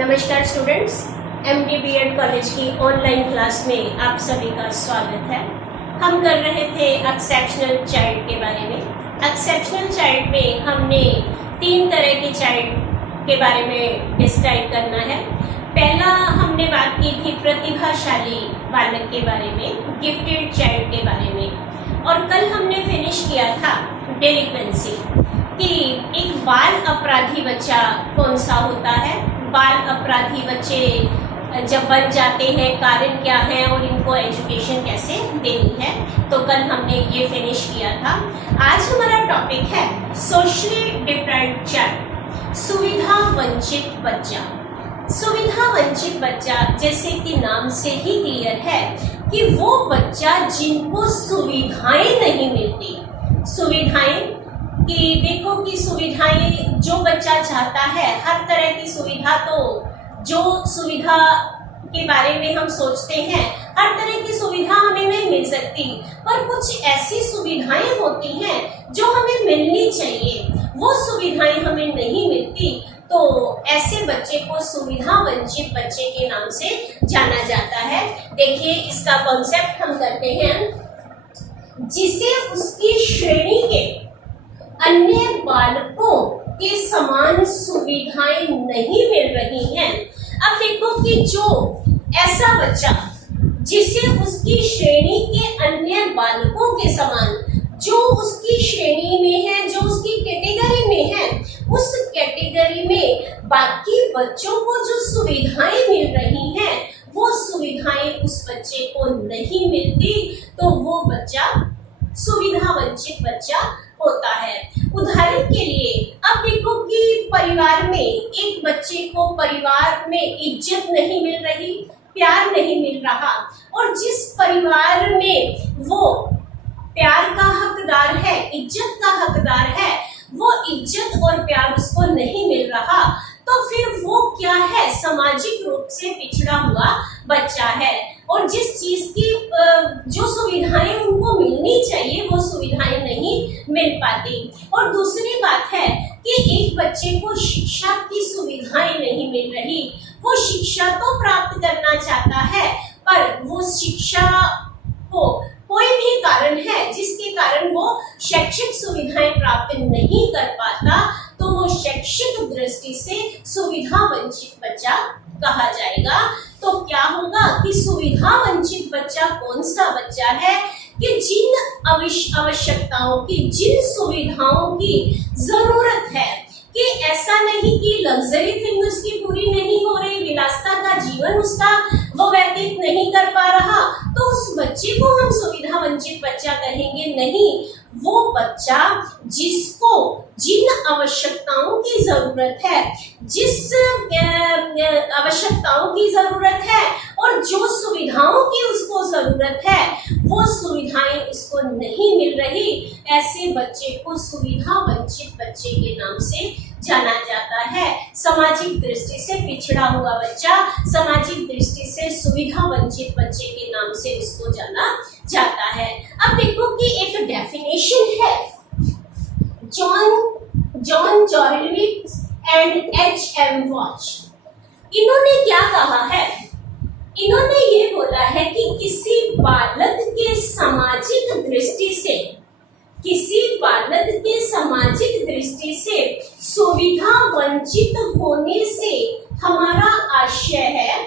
नमस्कार students, MD BEd college की online class में आप सभी का स्वागत है। हम कर रहे थे एक्सेप्शनल चाइल्ड के बारे में। एक्सेप्शनल चाइल्ड में हमने 3 तरह के चाइल्ड के बारे में डिस्क्राइब करना है। पहला हमने बात की थी प्रतिभाशाली बालक के बारे में, गिफ्टेड चाइल्ड के बारे में, और कल हमने फिनिश किया था डेलिक्वेंसी कि एक बाल अपराधी बच्चा कौन सा होता है। बाल अपराधी बच्चे जब बन जाते हैं, कारण क्या है और इनको एजुकेशन कैसे देनी है, तो कल हमने ये फिनिश किया था। आज हमारा टॉपिक है सोशली डिप्राइव्ड चाइल्ड, सुविधा वंचित बच्चा। सुविधा वंचित बच्चा जैसे कि नाम से ही क्लियर है कि वो बच्चा जिनको सुविधाएं नहीं मिलती। सुविधाएं कि देखो कि सुविधाएं जो बच्चा चाहता है, हर तरह की सुविधा, तो जो सुविधा के बारे में हम सोचते हैं हर तरह की सुविधा हमें नहीं मिल सकती, पर कुछ ऐसी सुविधाएं होती हैं जो हमें मिलनी चाहिए, वो सुविधाएं हमें नहीं मिलती, तो ऐसे बच्चे को सुविधा वंचित बच्चे के नाम से जाना जाता है। देखिए इसका कॉन्सेप्ट हम करते हैं, जिसे उसकी श्रेणी के अन्य बालकों के समान सुविधाएं नहीं मिल रही हैं। अब देखो कि जो ऐसा बच्चा जिसे उसकी श्रेणी के अन्य बालकों के समान, जो उसकी श्रेणी में है, जो उसकी कैटेगरी में है, उस कैटेगरी में बाकी बच्चों को जो सुविधाएं मिल रही हैं, वो सुविधाएं उस बच्चे को नहीं मिलती, तो वो बच्चा सुविधा वंचित बच्चा होता है। उदाहरण के लिए अब देखो कि परिवार में एक बच्चे को परिवार में इज्जत नहीं मिल रही, प्यार नहीं मिल रहा, और जिस परिवार में वो प्यार का हकदार है, इज्जत का हकदार है, वो इज्जत और प्यार उसको नहीं मिल रहा, तो फिर वो क्या है, सामाजिक रूप से पिछड़ा हुआ बच्चा है। और जिस चीज की जो सुविधाएं उनको मिलनी चाहिए वो सुविधाएं नहीं मिल पाती। और दूसरी बात है कि एक बच्चे को शिक्षा की सुविधाएं नहीं मिल रही, वो शिक्षा तो प्राप्त करना चाहता है, पर वो शिक्षा को कोई भी कारण है जिसके कारण वो शैक्षिक सुविधाएं प्राप्त नहीं कर पाता, तो वो शैक्षिक दृष्टि से सुविधा वंचित बच्चा कहा जाएगा। तो क्या होगा कि सुविधा वंचित बच्चा कौन सा बच्चा है कि जिन आवश्यकताओं की, जिन सुविधाओं की जरूरत है, कि ऐसा नहीं कि लग्जरी थिंग उसकी पूरी नहीं हो रही, विलासिता का जीवन उसका वो व्यतीत नहीं कर पा रहा, तो उस बच्चे को हम सुविधा वंचित बच्चा कहेंगे नहीं। वो बच्चा जिसको जिन आवश्यकताओं की जरूरत है, जिस आवश्यकताओं की जरूरत है और जो सुविधाओं की उसको जरूरत है, वो सुविधाएं उसको नहीं मिल रही, ऐसे बच्चे को सुविधा वंचित बच्चे के नाम से जाना जाता है। सामाजिक दृष्टि से पिछड़ा हुआ बच्चा, सामाजिक दृष्टि से सुविधा वंचित बच्चे के नाम से इसको जाना जाता है। अब देखो कि एक डेफिनेशन है, जॉन जॉर्विक एंड H.M. वॉच, इन्होंने क्या कहा है? इन्होंने ये बोला है कि किसी बालक के सामाजिक दृष्टि से, किसी बालक के सामाजिक दृष्टि से सुविधा वंचित होने से हमारा आशय है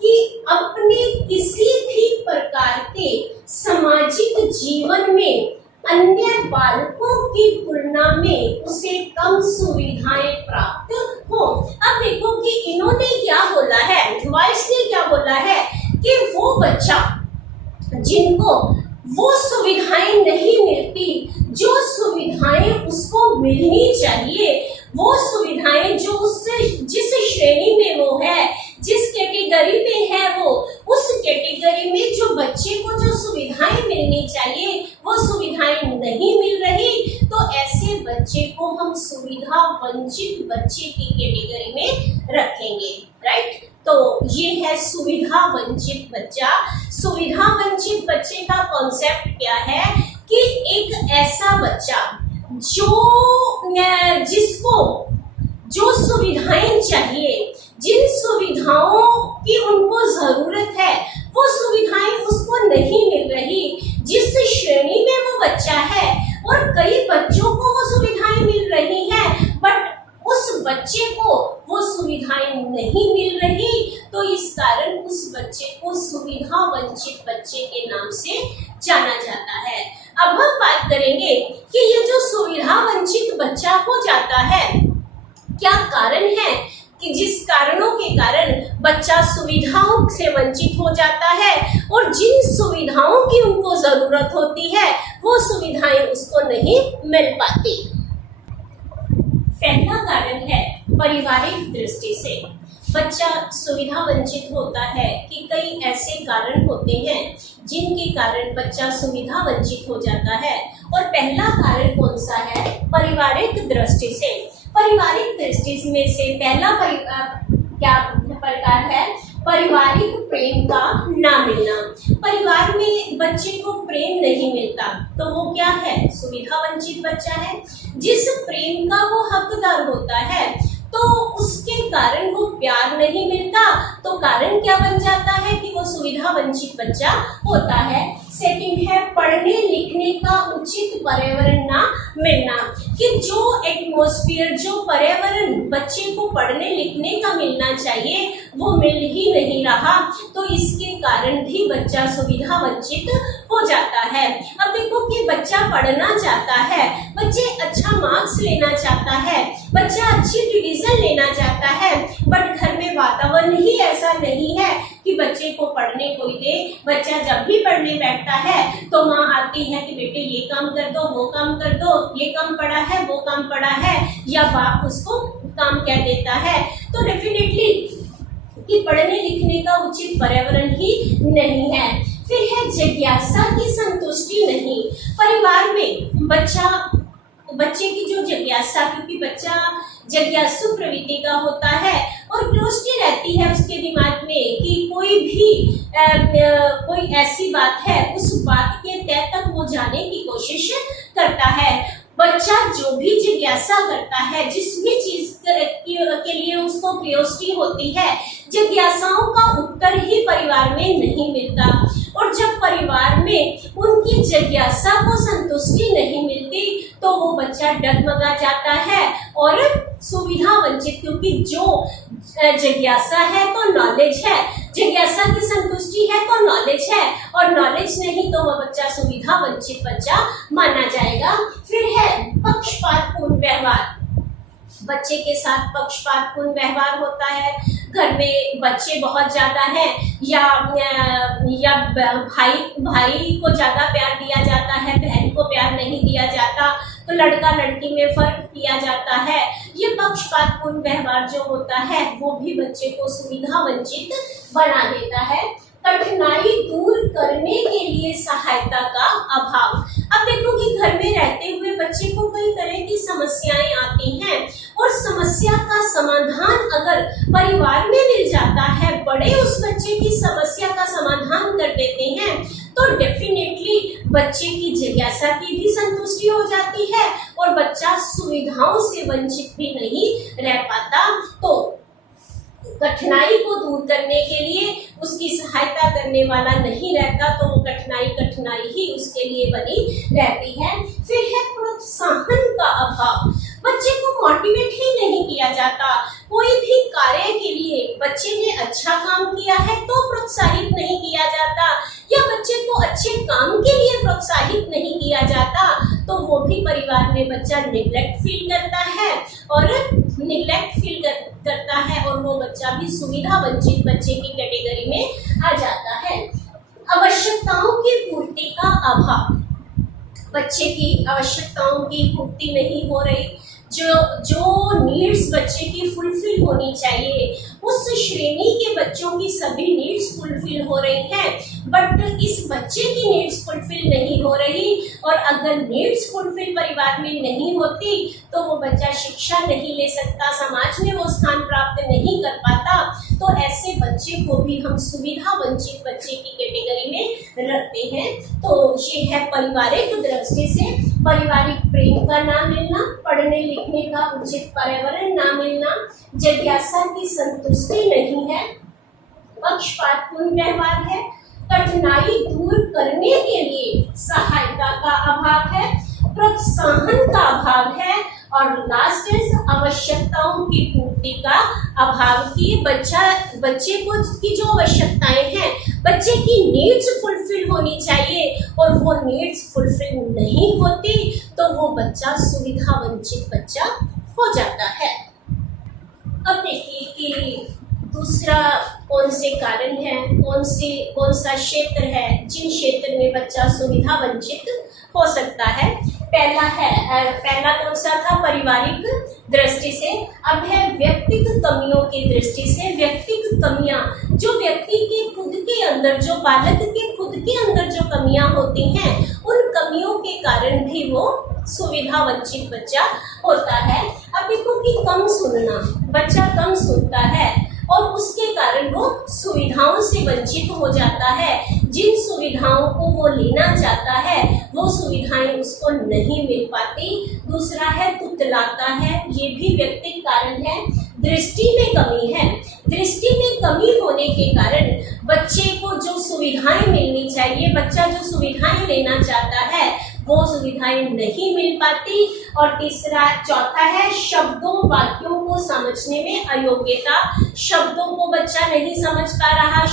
कि अपने किसी भी प्रकार के सामाजिक जीवन में अन्य बालकों की तुलना में उसे कम सुविधाएं प्राप्त हो। अब देखो कि इन्होंने क्या बोला है, वॉइस ने क्या बोला है कि वो बच्चा जिनको वो सुविधाएं नहीं मिलती, जो सुविधाएं उसको मिलनी चाहिए, वो सुविधाएं जो उससे जिस श्रेणी में वो है, जिस कैटेगरी में है, वो उस कैटेगरी में जो बच्चे को जो सुविधाएं मिलनी चाहिए वो सुविधाएं नहीं मिल रही, तो ऐसे बच्चे को हम सुविधा वंचित बच्चे की कैटेगरी में रखेंगे। राइट, तो ये है सुविधा वंचित बच्चा। सुविधा वंचित बच्चे का कॉन्सेप्ट क्या है कि एक ऐसा बच्चा जो जिसको जो सुविधाएं चाहिए, जिन सुविधाएं बच्चे को वो सुविधाएं नहीं मिल रही, तो इस कारण उस बच्चे को सुविधा वंचित बच्चे के नाम से जाना जाता है। अब हम बात करेंगे कि ये जो सुविधा वंचित बच्चा हो जाता है, क्या कारण है कि जिस कारणों के कारण बच्चा सुविधाओं से वंचित हो जाता है और जिन सुविधाओं की उनको जरूरत होती है वो सुविधाएं उसको नहीं मिल पाती। पहला कारण है पारिवारिक दृष्टि से बच्चा सुविधा वंचित होता है कि कई ऐसे कारण होते हैं जिनके कारण बच्चा सुविधा वंचित हो जाता है। और पहला कारण कौन सा है? पारिवारिक दृष्टि से। पारिवारिक दृष्टि में से पहला क्या प्रकार है? पारिवारिक प्रेम का ना मिलना। परिवार में बच्चे को प्रेम नहीं मिलता तो वो क्या है? सुविधा वंचित बच्चा है। जिस प्रेम का वो हकदार होता है तो उसके कारण वो प्यार नहीं मिलता, तो कारण क्या बन जाता है कि वो सुविधा वंचित बच्चा होता है। सेकंड है पढ़ने लिखने का उचित पर्यावरण ना मिलना, कि जो एटमॉस्फेयर, जो पर्यावरण बच्चे को पढ़ने लिखने का मिलना चाहिए वो मिल ही नहीं रहा, तो इसके कारण भी बच्चा सुविधा वंचित हो जाता है। अब देखो कि बच्चा पढ़ना चाहता है, बच्चे अच्छा मार्क्स लेना चाहता है, बच्चा अच्छी डिवीजन लेना चाहता है, बट घर में वातावरण ही ऐसा नहीं है कि बच्चे को पढ़ने कोई दे। बच्चा जब भी पढ़ने बैठता है तो माँ आती है कि बेटे ये काम कर दो, वो काम कर दो, ये काम पड़ा है, वो काम पड़ा है, या बाप उसको काम कह देता है। तो डेफिनेटली कि पढ़ने लिखने का उचित पर्यावरण ही नहीं है। फिर है जिज्ञासा की संतुष्टि नहीं। परिवार में बच्चे की जो जिज्ञासा, क्योंकि बच्चा जिज्ञासु प्रवृत्ति का होता है और क्यूरियोसिटी रहती है उसके दिमाग में कि कोई ऐसी बात है, उस बात के तह तक वो जाने की कोशिश करता है। बच्चा जो भी जिज्ञासा करता है, जिस भी चीज के लिए उसको क्यूरियोसिटी होती है, जिज्ञासाओं का उत्तर ही परिवार में नहीं मिलता। और जब परिवार में उनकी जिज्ञासा को संतुष्टि नहीं मिलती तो वो बच्चा डगमगा जाता है और सुविधा वंचित, क्योंकि जो जिज्ञासा है तो नॉलेज है, जिज्ञासा की संतुष्टि है तो नॉलेज है, और नॉलेज नहीं तो वह बच्चा सुविधा वंचित बच्चा माना जाएगा। फिर है पक्षपातपूर्ण व्यवहार। बच्चे के साथ पक्षपातपूर्ण व्यवहार होता है। घर में बच्चे बहुत ज्यादा हैं या भाई को ज्यादा प्यार दिया जाता है, बहन को प्यार नहीं दिया जाता, तो लड़का लड़की में फर्क किया जाता है। ये पक्षपातपूर्ण व्यवहार जो होता है वो भी बच्चे को सुविधा वंचित बना देता है। कठिनाई दूर करने के लिए सहायता का अभाव। अब देखो कि घर में रहते हुए बच्चे को कई तरह की समस्याएं आती हैं और समस्या का समाधान अगर परिवार में मिल जाता है, बड़े उस बच्चे की समस्या का समाधान कर देते हैं, तो डेफिनेटली बच्चे की जिज्ञासा की भी संतुष्टि हो जाती है और बच्चा सुविधाओं से वंचित भी नहीं रह पाता। तो कठिनाई को दूर करने के लिए उसकी सहायता करने वाला नहीं रहता, तो वो कठिनाई ही उसके लिए बनी रहती है। फिर है प्रोत्साहन का अभाव। बच्चे को मोटिवेट ही नहीं किया जाता। कोई भी कार्य के लिए बच्चे ने अच्छा काम किया है तो प्रोत्साहित नहीं किया जाता, या बच्चे को अच्छे काम के लिए प्रोत्साहित नहीं किया जाता, तो वो भी परिवार में बच्चा निग्लेक्ट फील करता है और वो बच्चा भी सुविधा वंचित बच्चे की कैटेगरी में आ जाता है। आवश्यकताओं की पूर्ति का अभाव। बच्चे की आवश्यकताओं की पूर्ति नहीं हो रही, जो नीड्स बच्चे की फुलफिल होनी चाहिए, उस श्रेणी के बच्चों की सभी नीड्स फुलफिल हो रही हैं, बट इस बच्चे की नीड्स फुलफिल नहीं हो रही। और अगर नीड्स फुलफिल परिवार में नहीं होती तो वो बच्चा शिक्षा नहीं ले सकता, समाज में वो स्थान प्राप्त नहीं कर पाता, तो ऐसे बच्चे को भी हम सुविधा वंचित बच्चे की कैटेगरी में रखते हैं। तो ये है पारिवारिक दृष्टि से पारिवारिक प्रेम का ना मिलना, पढ़ने लिखने का उचित पर्यावरण ना मिलना, जिज्ञासा की संतुष्टि नहीं है, पक्षपातपूर्ण व्यवहार है, कठिनाई दूर करने के लिए सहायता का अभाव है, प्रोत्साहन का अभाव है, और लास्ट इज आवश्यकताओं की पूर्ति का अभाव, की बच्चे को की जो आवश्यकताएं हैं, बच्चे की नीड्स फुलफिल होनी चाहिए और वो नीड्स फुलफिल नहीं होती तो वो बच्चा सुविधा वंचित बच्चा हो जाता है। अब देखिए कि दूसरा कौन से कारण है, कौन सा क्षेत्र है जिन क्षेत्र में बच्चा सुविधा वंचित हो सकता है। पहला कौन सा था, पारिवारिक दृष्टि से। अब है व्यक्तिगत कमियों की दृष्टि से। व्यक्तिगत कमियां जो व्यक्ति के खुद के अंदर, जो बालक के खुद के अंदर जो कमियां होती हैं, उन कमियों के कारण भी वो सुविधा वंचित बच्चा होता है। अब देखो कि कम सुनना, बच्चा कम सुनता है और उसके कारण वो सुविधाओं से वंचित हो जाता है। जिन सुविधाओं को वो लेना चाहता है वो सुविधाएं उसको नहीं मिल पाती। दूसरा है तुतलाता है, ये भी व्यक्तिगत कारण है। दृष्टि में कमी है, दृष्टि में कमी होने के कारण बच्चे को जो सुविधाएं मिलनी चाहिए, बच्चा जो सुविधाएं लेना चाहता है वो सुविधाएं नहीं मिल पाती। और चौथा है शब्दों वाक्यों को समझने में अयोग्यता। शब्दों को बच्चा नहीं समझ पा रहा,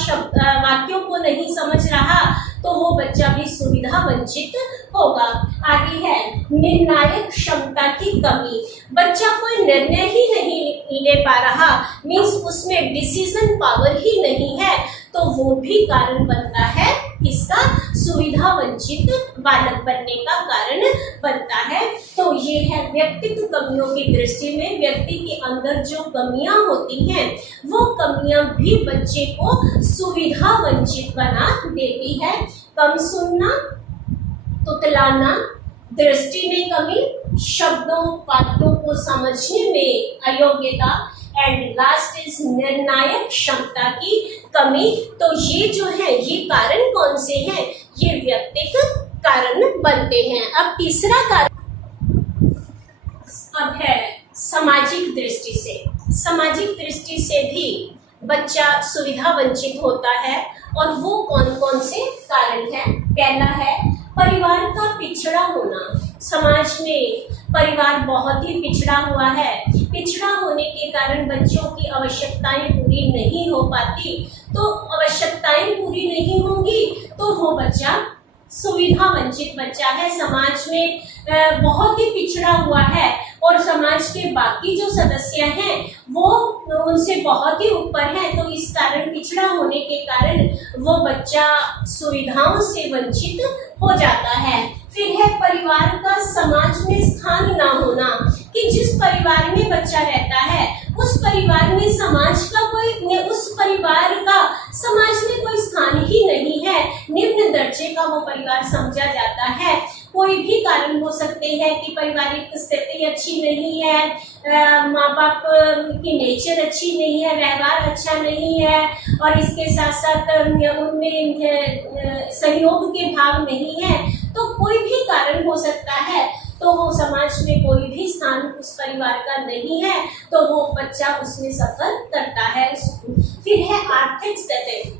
वाक्यों को नहीं समझ रहा तो वो बच्चा भी सुविधा वंचित होगा। आगे है निर्णायक क्षमता की कमी। बच्चा कोई निर्णय ही नहीं ले पा रहा, मीन्स उसमें डिसीजन पावर ही नहीं है, तो वो भी कारण बनता है किसका, सुविधा वंचित बालक बनने का कारण बनता है। तो ये है व्यक्तिगत कमियों की दृष्टि में व्यक्ति के अंदर जो कमियां होती हैं वो कमियां भी बच्चे को सुविधा वंचित बना देती है। कम सुनना, तुतलाना, दृष्टि में कमी, शब्दों वाक्यों को समझने में अयोग्यता एंड लास्ट इज निर्णायक क्षमता की कमी। तो ये जो है ये कारण कौन से हैं, ये व्यक्तिगत कारण बनते हैं। अब तीसरा कारण अब है सामाजिक दृष्टि से। सामाजिक दृष्टि से भी बच्चा सुविधा वंचित होता है और वो कौन कौन से कारण हैं। पहला है परिवार का पिछड़ा होना। समाज में परिवार बहुत ही पिछड़ा हुआ है। पिछड़ा होने के कारण बच्चों की आवश्यकताएं पूरी नहीं हो पाती, तो आवश्यकताएं पूरी नहीं होंगी तो वो बच्चा सुविधा वंचित बच्चा है। समाज में बहुत ही पिछड़ा हुआ है और समाज के बाकी जो सदस्य हैं वो उनसे बहुत ही ऊपर हैं, तो इस कारण पिछड़ा होने के कारण वो बच्चा सुविधाओं से वंचित हो जाता है। फिर है परिवार का समाज में स्थान ना होना, कि जिस परिवार में बच्चा रहता है उस परिवार में उस परिवार का समाज में कोई स्थान ही नहीं है, निम्न दर्जे का वो परिवार समझा जाता है। कोई भी कारण हो सकते हैं कि पारिवारिक स्थिति अच्छी नहीं है, माँ बाप की नेचर अच्छी नहीं है, व्यवहार अच्छा नहीं है और इसके साथ साथ उनमें सहयोग के भाव नहीं है, तो कोई भी कारण हो सकता है। तो वो समाज में कोई भी स्थान उस परिवार का नहीं है तो वो बच्चा उसमें सफर करता है। फिर है आर्थिक स्थिति।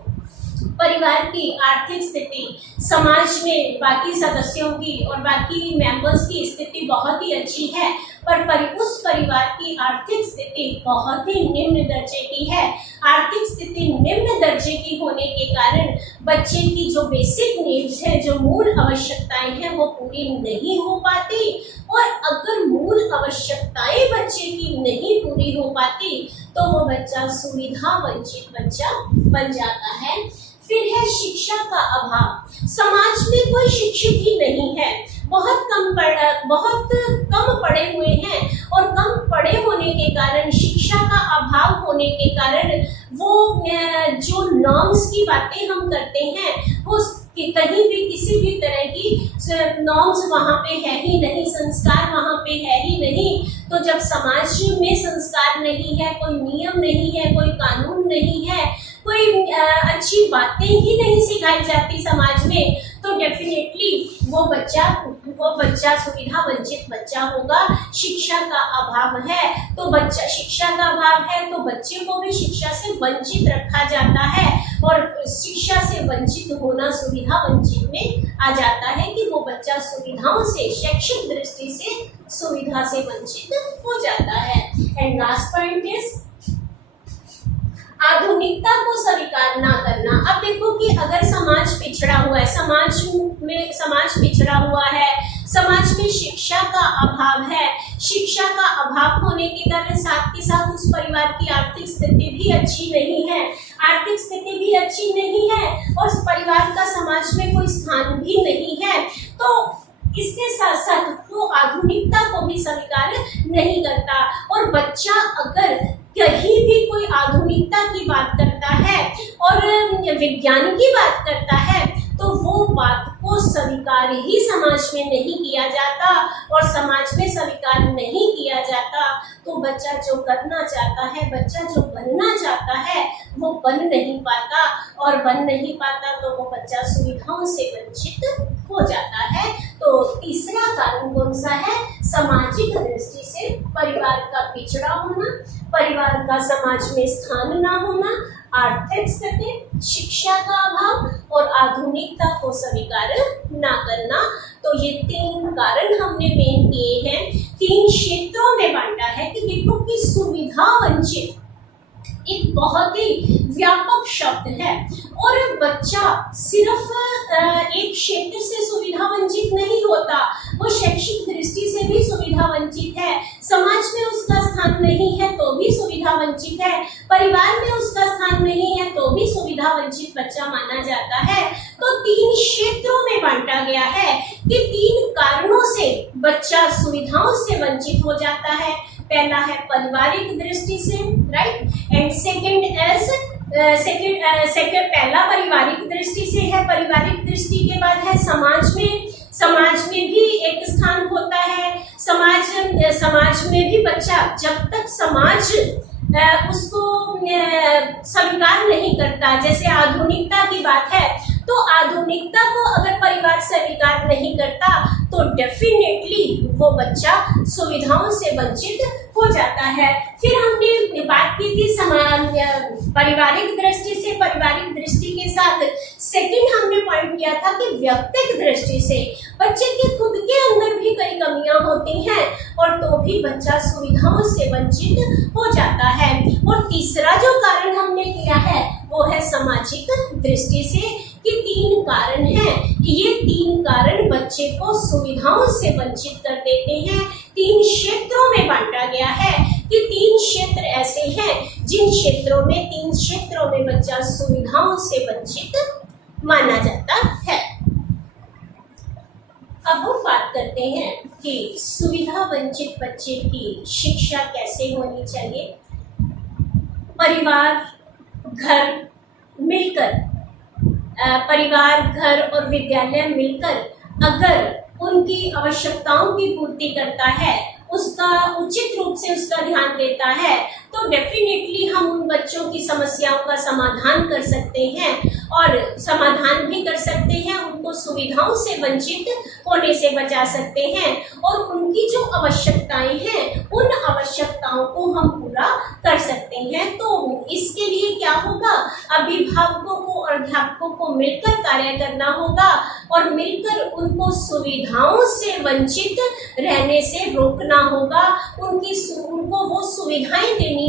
परिवार की आर्थिक स्थिति, समाज में बाकी सदस्यों की और बाकी मेंबर्स की स्थिति बहुत ही अच्छी है पर उस परिवार की आर्थिक स्थिति बहुत ही निम्न दर्जे की है। आर्थिक स्थिति निम्न दर्जे की होने के कारण बच्चे की जो बेसिक नीड्स है, जो मूल आवश्यकताएं हैं वो पूरी नहीं हो पाती, और अगर मूल आवश्यकताएं बच्चे की नहीं पूरी हो पाती तो वो बच्चा सुविधा वंचित बच्चा बन जाता है। फिर है शिक्षा का अभाव। समाज में कोई शिक्षित ही नहीं है, बहुत कम पढ़े हुए हैं और कम पढ़े होने के कारण, शिक्षा का अभाव होने के कारण वो जो नॉर्म्स की बातें हम करते हैं वो कहीं भी किसी भी तरह की नॉर्म्स वहाँ पे है ही नहीं, संस्कार वहाँ पे है ही नहीं। तो जब समाज में संस्कार नहीं है, कोई नियम नहीं है, कोई कानून नहीं है, कोई अच्छी बातें ही नहीं सिखाई जाती समाज में, तो डेफिनेटली वो बच्चा सुविधा वंचित बच्चा होगा। शिक्षा का अभाव है तो बच्चे को भी शिक्षा से वंचित रखा जाता है और शिक्षा से वंचित होना सुविधा वंचित में आ जाता है कि वो बच्चा सुविधाओं से, शैक्षिक दृष्टि से सुविधा से वंचित हो जाता है। एंड लास्ट पॉइंट इज आधुनिकता को स्वीकार ना करना। अब देखो कि अगर समाज पिछड़ा हुआ है, समाज पिछड़ा हुआ है, समाज में शिक्षा का अभाव है, शिक्षा का अभाव होने के कारण साथ के साथ उस परिवार की आर्थिक स्थिति भी अच्छी नहीं है, और उस परिवार का समाज में कोई स्थान भी नहीं है, तो इसके साथ साथ वो आधुनिकता को भी स्वीकार नहीं करता। और बच्चा अगर कहीं भी कोई आधुनिकता की बात करता है और विज्ञान की बात करता है तो वो बात को स्वीकार ही समाज में नहीं किया जाता, और समाज में स्वीकार नहीं किया जाता तो बच्चा जो करना चाहता है, बच्चा जो बनना चाहता है वो बन नहीं पाता, और बन नहीं पाता तो वो बच्चा सुविधाओं से वंचित हो जाता है। तो तीसरा कारण कौन सा है? सामाजिक दृष्टि से परिवार का पिछड़ा होना, परिवार का समाज में स्थान ना होना, आर्थिक स्थिति, शिक्षा का अभाव और आधुनिकता को स्वीकार ना करना। तो ये 3 कारण हमने मेन किए हैं, 3 क्षेत्रों में बांटा है कि देखो कि सुविधा वंचित एक बहुत ही व्यापक शब्द है, और बच्चा सिर्फ एक क्षेत्र से सुविधा वंचित नहीं होता, वो शैक्षिक दृष्टि से भी सुविधा वंचित है, समाज में उसका स्थान नहीं है तो भी सुविधा वंचित है, परिवार में उसका स्थान नहीं है तो भी सुविधा वंचित बच्चा माना जाता है। तो 3 क्षेत्रों में बांटा गया है कि 3 कारणों से बच्चा सुविधाओं से वंचित हो जाता है। पहला है पारिवारिक दृष्टि से, राइट, एंड सेकंड पहला पारिवारिक दृष्टि से है, पारिवारिक दृष्टि के बाद है समाज में भी एक स्थान होता है, समाज में भी बच्चा जब तक समाज उसको स्वीकार नहीं करता, जैसे आधुनिकता की बात है तो आधुनिकता को अगर परिवार स्वीकार नहीं करता तो डेफिनेटली वो बच्चा सुविधाओं से वंचित हो जाता है। फिर हमने बात की थी पारिवारिक दृष्टि से, पारिवारिक दृष्टि के साथ सेकंड हमने पॉइंट किया था कि व्यक्तिगत दृष्टि से बच्चे के खुद के अंदर भी कई कमियां होती हैं और तो भी बच्चा सुविधाओं से वंचित हो जाता है। और तीसरा जो कारण हमने किया है वो है सामाजिक दृष्टि से कि 3 कारण हैं, ये 3 कारण बच्चे को सुविधाओं से वंचित कर देते हैं। 3 क्षेत्रों में बांटा गया है कि 3 क्षेत्र ऐसे हैं जिन क्षेत्रों में बच्चा सुविधाओं से वंचित माना जाता है। अब हम बात करते हैं कि सुविधा वंचित बच्चे की शिक्षा कैसे होनी चाहिए। परिवार, घर और विद्यालय मिलकर अगर उनकी आवश्यकताओं की पूर्ति करता है, उसका उचित रूप से उसका ध्यान देता है तो डेफिनेटली हम उन बच्चों की समस्याओं का समाधान कर सकते हैं, और समाधान भी कर सकते हैं, उनको सुविधाओं से वंचित होने से बचा सकते हैं, और उनकी जो आवश्यकताएं हैं उन आवश्यकताओं को हम पूरा कर सकते हैं। तो इसके लिए क्या होगा? अभिभावकों को और अध्यापकों को मिलकर कार्य करना होगा और मिलकर उनको सुविधाओं से वंचित रहने से रोकना होगा, उनको वो सुविधाएं देनी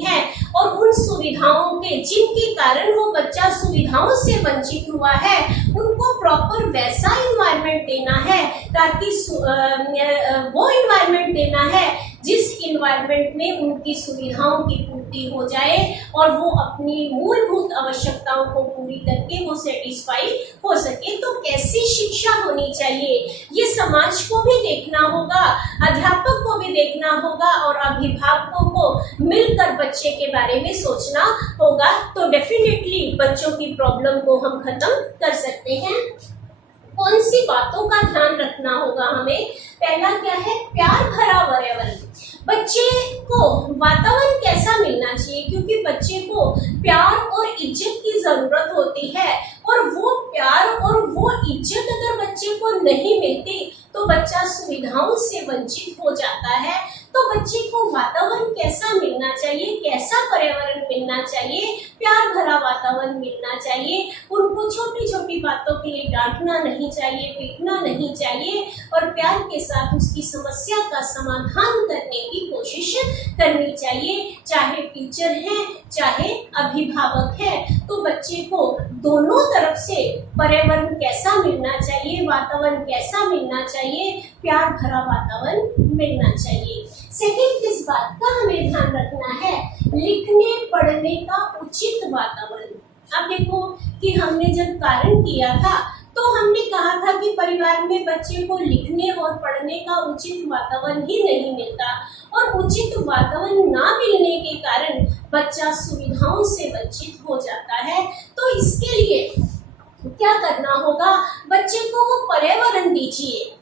है, और उन सुविधाओं के जिनके कारण वो बच्चा सुविधाओं से वंचित हुआ है उनको प्रॉपर वैसा इन्वायरमेंट देना है, ताकि वो इन्वायरमेंट देना है जिस इन्वायरमेंट में उनकी सुविधाओं की पूर्ति हो जाए और वो अपनी मूलभूत आवश्यकताओं को पूरी करके वो सेटिस्फाई हो सके। तो कैसी शिक्षा होनी चाहिए ये समाज को भी देखना होगा, अध्यापक को भी देखना होगा और अभिभावकों को मिलकर बच्चे के बारे में सोचना होगा। तो डेफिनेटली बच्चों की प्रॉब्लम को हम खत्म कर सकते हैं। कौन सी बातों का ध्यान रखना होगा हमें? पहला क्या है? प्यार भरा वातावरण। बच्चे को वातावरण कैसा मिलना चाहिए, क्योंकि बच्चे को प्यार और इज्जत की जरूरत होती है और वो प्यार और वो इज्जत अगर बच्चे को नहीं मिलती तो बच्चा सुविधाओं से वंचित हो जाता है। तो बच्चे को वातावरण कैसा मिलना चाहिए, कैसा पर्यावरण मिलना चाहिए, प्यार भरा वातावरण मिलना चाहिए। उनको छोटी छोटी बातों के लिए डांटना नहीं चाहिए, पीटना नहीं चाहिए और प्यार के साथ उसकी समस्या का समाधान करने की कोशिश करनी चाहिए। चाहे टीचर है चाहे अभिभावक है, तो बच्चे को दोनों तरफ से पर्यावरण कैसा मिलना चाहिए, वातावरण कैसा मिलना चाहिए, प्यार भरा वातावरण मिलना चाहिए। सेकंड, किस बात का हमें ध्यान रखना है, लिखने पढ़ने का उचित वातावरण। अब देखो कि हमने जब कारण किया था तो हमने कहा था कि परिवार में बच्चे को लिखने और पढ़ने का उचित वातावरण ही नहीं मिलता और उचित वातावरण ना मिलने के कारण बच्चा सुविधाओं से वंचित हो जाता है। तो इसके लिए क्या करना होगा, बच्चे को वो पर्यावरण दीजिए।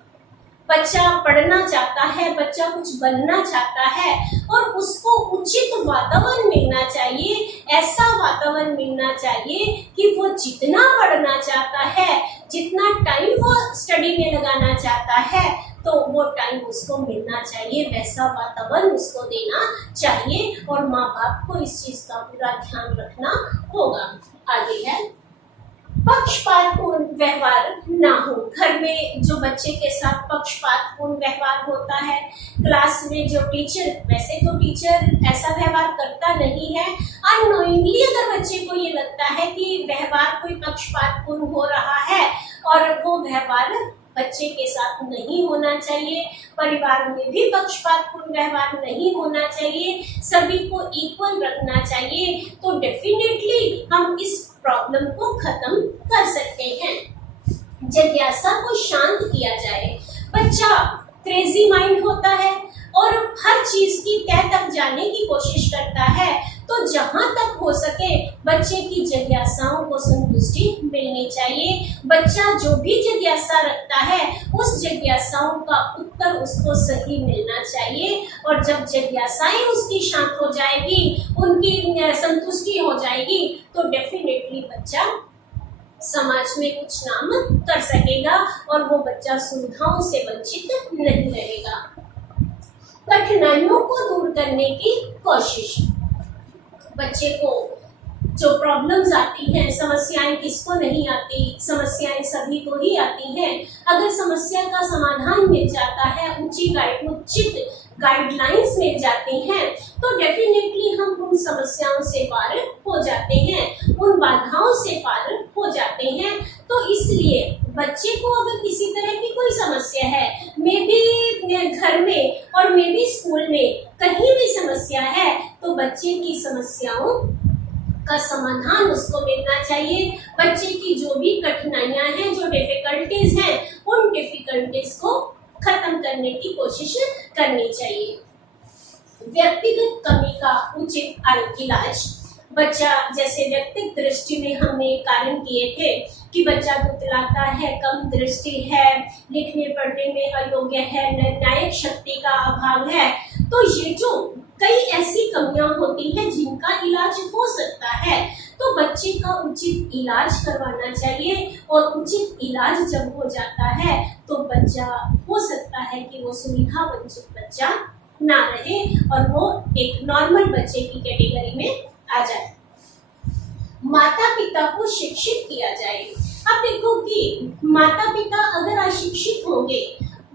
बच्चा पढ़ना चाहता है, बच्चा कुछ बनना चाहता है और उसको उचित वातावरण मिलना चाहिए। ऐसा वातावरण मिलना चाहिए कि वो जितना पढ़ना चाहता है, जितना टाइम वो स्टडी में लगाना चाहता है, तो वो टाइम उसको मिलना चाहिए, वैसा वातावरण उसको देना चाहिए और माँ बाप को इस चीज का पूरा ध्यान रखना होगा। आगे है, पक्षपातपूर्ण व्यवहार ना हो। घर में जो बच्चे के साथ पक्षपातपूर्ण व्यवहार होता है, क्लास में जो टीचर, वैसे तो टीचर ऐसा व्यवहार करता नहीं है, अननोइंगली अगर बच्चे को ये लगता है कि व्यवहार कोई पक्षपातपूर्ण हो रहा है और वो व्यवहार बच्चे के साथ नहीं होना चाहिए, परिवार में भी पक्षपातपूर्ण व्यवहार नहीं होना चाहिए, सभी को इक्वल रखना चाहिए, तो डेफिनेटली हम इस प्रॉब्लम को खत्म कर सकते हैं। जिज्ञासा को शांत किया जाए। बच्चा क्रेजी माइंड होता है और हर चीज की तह तक जाने की कोशिश करता है, तो जहां तक हो सके बच्चे की जिज्ञासाओं को संतुष्टि मिलनी चाहिए। बच्चा जो भी जिज्ञासा रखता है उस जिज्ञासाओं का उत्तर उसको सही मिलना चाहिए और जब जिज्ञासाएं उसकी शांत हो जाएगी, उनकी संतुष्टि हो जाएगी, तो डेफिनेटली बच्चा समाज में कुछ नाम कर सकेगा और वो बच्चा सुविधाओं से वंचित नहीं रहेगा। कठिनाइयों को दूर करने की कोशिश। बच्चे को जो प्रॉब्लम्स आती हैं, समस्याएं किसको नहीं आती, समस्याएं सभी को ही आती हैं। अगर समस्या का समाधान मिल जाता है, उचित गाइडलाइंस मिल जाती हैं, तो डेफिनेटली हम उन समस्याओं से पार हो जाते हैं, उन बाधाओं से पार हो जाते हैं। तो इसलिए बच्चे को अगर किसी तरह की कोई समस्या है, मे बी घर में और मे बी स्कूल में कहीं भी समस्या है, तो बच्चे की समस्याओं का समाधान उसको मिलना चाहिए। बच्चे की जो भी कठिनाइयां हैं, जो डिफिकल्टीज हैं, उन डिफिकल्टीज को खत्म करने की कोशिश करनी चाहिए। व्यक्तिगत कमी का उचित इलाज। बच्चा जैसे व्यक्तिगत दृष्टि में हमने कारण किए थे कि बच्चा तुतलाता है, कम दृष्टि है, लिखने पढ़ने में अयोग्य है, निर्णायक शक्ति का अभाव है, तो ये जो कई ऐसी कमियां होती हैं जिनका इलाज हो सकता है, तो बच्चे का उचित इलाज करवाना चाहिए और उचित इलाज जब हो जाता है तो बच्चा हो सकता है कि वो सुविधा वंचित बच्चा ना रहे और वो एक नॉर्मल बच्चे की कैटेगरी में आ जाए। माता पिता को शिक्षित किया जाए। अब देखो कि माता पिता अगर अशिक्षित होंगे,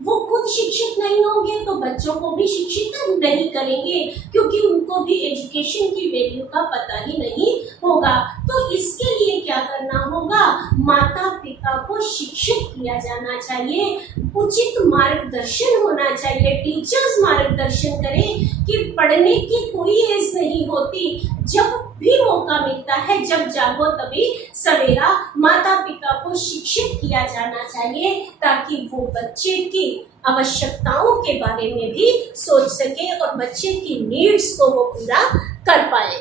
वो खुद शिक्षित नहीं होंगे, तो बच्चों को भी शिक्षित नहीं करेंगे, क्योंकि उनको भी एजुकेशन की वैल्यू का पता ही नहीं होगा। तो इसके लिए क्या करना होगा, माता पिता को शिक्षित किया जाना चाहिए, उचित मार्गदर्शन होना चाहिए, टीचर्स मार्गदर्शन करें कि पढ़ने की कोई एज नहीं होती, जब भी मौका मिलता है, जब जागो तभी सवेरा, माता पिता को शिक्षित किया जाना चाहिए ताकि वो बच्चे की आवश्यकताओं के बारे में भी सोच सके और बच्चे की नीड्स को वो पूरा कर पाए।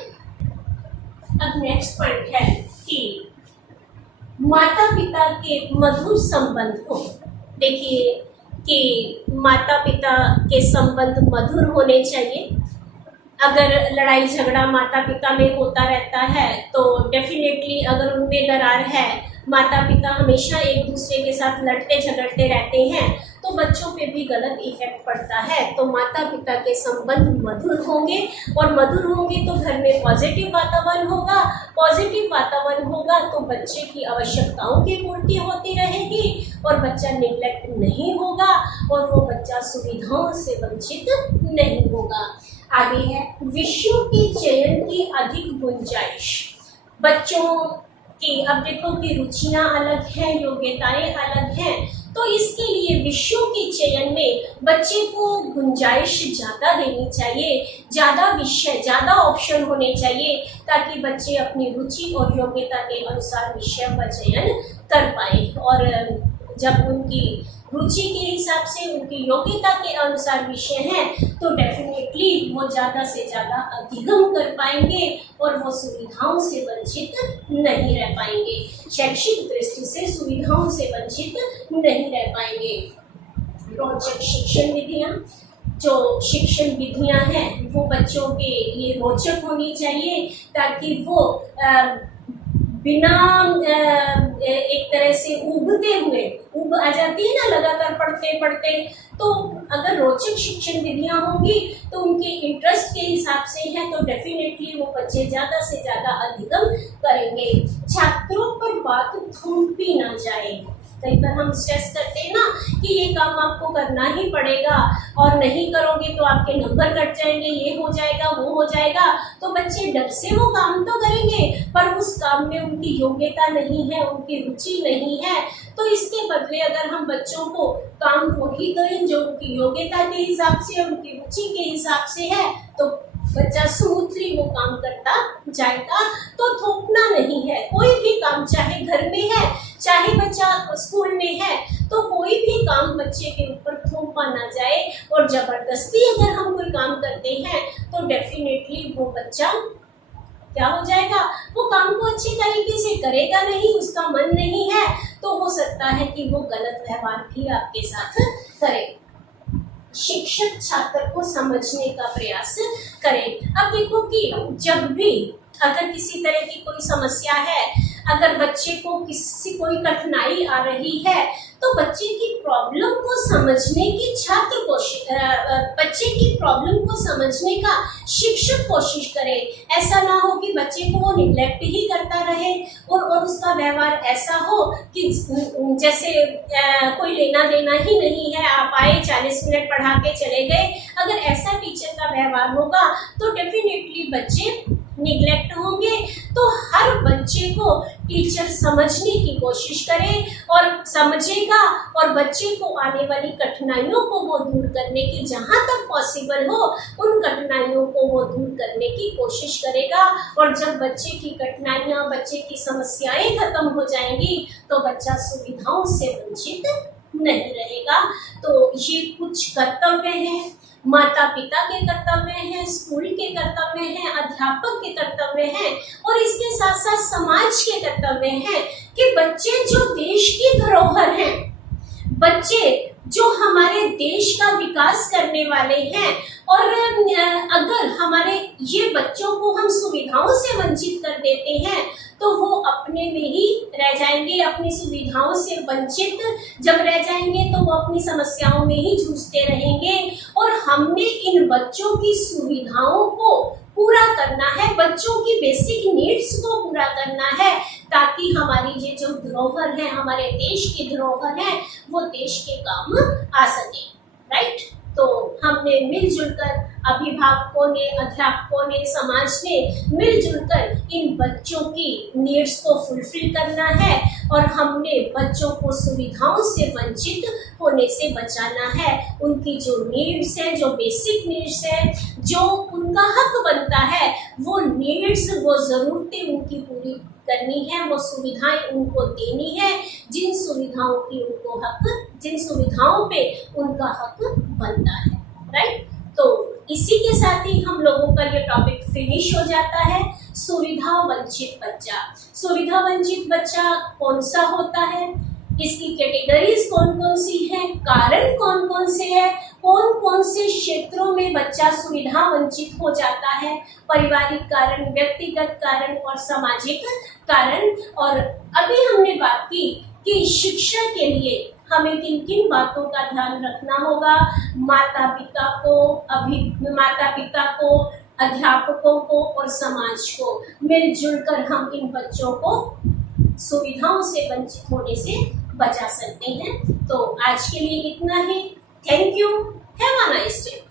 अब नेक्स्ट पॉइंट है कि माता पिता के मधुर संबंध हो। देखिए कि माता पिता के संबंध मधुर होने चाहिए। अगर लड़ाई झगड़ा माता पिता में होता रहता है तो डेफिनेटली अगर उनमें दरार है, माता पिता हमेशा एक दूसरे के साथ लड़ते झगड़ते रहते हैं तो बच्चों पे भी गलत इफेक्ट पड़ता है। तो माता पिता के संबंध मधुर होंगे और मधुर होंगे तो घर में पॉजिटिव वातावरण होगा, पॉजिटिव वातावरण होगा तो बच्चे की आवश्यकताओं की पूर्ति होती रहेगी और बच्चा निग्लेक्ट नहीं होगा और वो बच्चा सुविधाओं से वंचित नहीं होगा। आगे है विषयों के चयन की अधिक गुंजाइश। बच्चों की अब देखो कि रुचियां अलग हैं, योग्यताएं अलग हैं, तो इसके लिए विषयों के चयन में बच्चे को गुंजाइश ज़्यादा देनी चाहिए, ज़्यादा विषय, ज़्यादा ऑप्शन होने चाहिए ताकि बच्चे अपनी रुचि और योग्यता के अनुसार विषय का चयन कर पाए। और जब उनकी रुचि के हिसाब से, उनकी योग्यता के अनुसार विषय हैं तो डेफिनेटली वो ज़्यादा से ज़्यादा अधिगम कर पाएंगे और वो सुविधाओं से वंचित नहीं रह पाएंगे, शैक्षिक दृष्टि से सुविधाओं से वंचित नहीं रह पाएंगे। रोचक शिक्षण विधियाँ, जो शिक्षण विधियाँ हैं वो बच्चों के लिए रोचक होनी चाहिए ताकि वो बिना एक तरह से उबते हुए, उब आ जाती है ना लगातार पढ़ते पढ़ते, तो अगर रोचक शिक्षण विधियां होंगी तो उनके इंटरेस्ट के हिसाब से है तो डेफिनेटली वो बच्चे ज़्यादा से ज़्यादा अधिगम करेंगे। छात्रों पर बात थोपी ना जाए। कई बार हम स्ट्रेस करते हैं ना कि ये काम आपको करना ही पड़ेगा और नहीं करोगे तो आपके नंबर कट जाएंगे, ये हो जाएगा, वो हो जाएगा, तो बच्चे डर से वो काम तो करेंगे पर उस काम में उनकी योग्यता नहीं है, उनकी रुचि नहीं है। तो इसके बदले अगर हम बच्चों को काम वही दें जो उनकी योग्यता के हिसाब से, उनकी रुचि के हिसाब से है तो बच्चा स्मूथली वो काम करता जाएगा। तो थोपना नहीं है, कोई भी काम, चाहे घर में है चाहे बच्चा स्कूल में है, तो कोई भी काम बच्चे के ऊपर थोपा ना जाए। और जबरदस्ती अगर हम कोई काम करते हैं तो डेफिनेटली वो बच्चा क्या हो जाएगा, वो काम को अच्छी तरीके से करेगा नहीं, उसका मन नहीं है, तो हो सकता है कि वो गलत व्यवहार भी आपके साथ करे। शिक्षक छात्र को समझने का प्रयास करें। अब देखो कि जब भी अगर किसी तरह की कोई समस्या है, अगर बच्चे को कोई कठिनाई आ रही है तो बच्चे की प्रॉब्लम को समझने की बच्चे की प्रॉब्लम को समझने का शिक्षक कोशिश करे। ऐसा ना हो कि बच्चे को वो निग्लेक्ट ही करता रहे और उसका व्यवहार ऐसा हो कि जैसे कोई लेना देना ही नहीं है, आप आए 40 मिनट पढ़ा के चले गए। अगर ऐसा टीचर का व्यवहार होगा तो डेफिनेटली बच्चे निग्लेक्ट होंगे। तो हर बच्चे को टीचर समझने की कोशिश करे और समझेगा और बच्चे को आने वाली कठिनाइयों को वो दूर करने की, जहाँ तक पॉसिबल हो उन कठिनाइयों को वो दूर करने की कोशिश करेगा। और जब बच्चे की कठिनाइयाँ, बच्चे की समस्याएं खत्म हो जाएंगी तो बच्चा सुविधाओं से वंचित नहीं रहेगा। तो ये कुछ कर्तव्य हैं, माता पिता के कर्तव्य हैं, स्कूल के कर्तव्य हैं, अध्यापक के कर्तव्य हैं और इसके साथ साथ समाज के कर्तव्य हैं कि बच्चे जो देश की धरोहर हैं, बच्चे जो हमारे देश का विकास करने वाले हैं, और अगर हमारे ये बच्चों को हम सुविधाओं से वंचित कर देते हैं तो वो अपने में ही रह जाएंगे, अपनी सुविधाओं से वंचित जब रह जाएंगे तो वो अपनी समस्याओं में ही जूझते रहेंगे। और हमने इन बच्चों की सुविधाओं को पूरा करना है, बच्चों की बेसिक नीड्स को पूरा करना है ताकि हमारी ये जो धरोहर है, हमारे देश की धरोहर है, वो देश के काम आ सके। राइट? तो हमने मिलजुल कर, अभिभावकों ने, अध्यापकों ने, समाज ने मिलजुल कर इन बच्चों की नीड्स को फुलफिल करना है और हमने बच्चों को सुविधाओं से वंचित होने से बचाना है। उनकी जो नीड्स है, जो बेसिक नीड्स है, जो उनका हक बनता है, वो नीड्स, वो ज़रूरतें उनकी पूरी करनी है, वो सुविधाएं उनको देनी है, जिन सुविधाओं की उनको हक, जिन सुविधाओं पे उनका हक बनता है। राइट? तो इसी के साथ ही हम लोगों का ये टॉपिक फिनिश हो जाता है। सुविधा वंचित बच्चा। सुविधा वंचित बच्चा कौन सा होता है? इसकी कैटेगरीज कौन कौन सी है, कारण कौन कौन से है, कौन कौन से क्षेत्रों में बच्चा सुविधा वंचित हो जाता है, पारिवारिक कारण, व्यक्तिगत कारण और सामाजिक कारण। और अभी हमने बात की कि शिक्षा के लिए हमें किन किन बातों का ध्यान रखना होगा। माता पिता को, अध्यापकों को और समाज को मिलजुल कर हम इन बच्चों को सुविधाओं से वंचित होने से बचा सकते हैं। तो आज के लिए इतना ही। Thank you. Have a nice day.